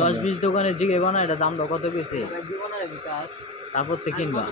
দশ বিশ দোকানে জিগে বানা এটা দামটা কত বেশি? তারপর থেকে কিনবা।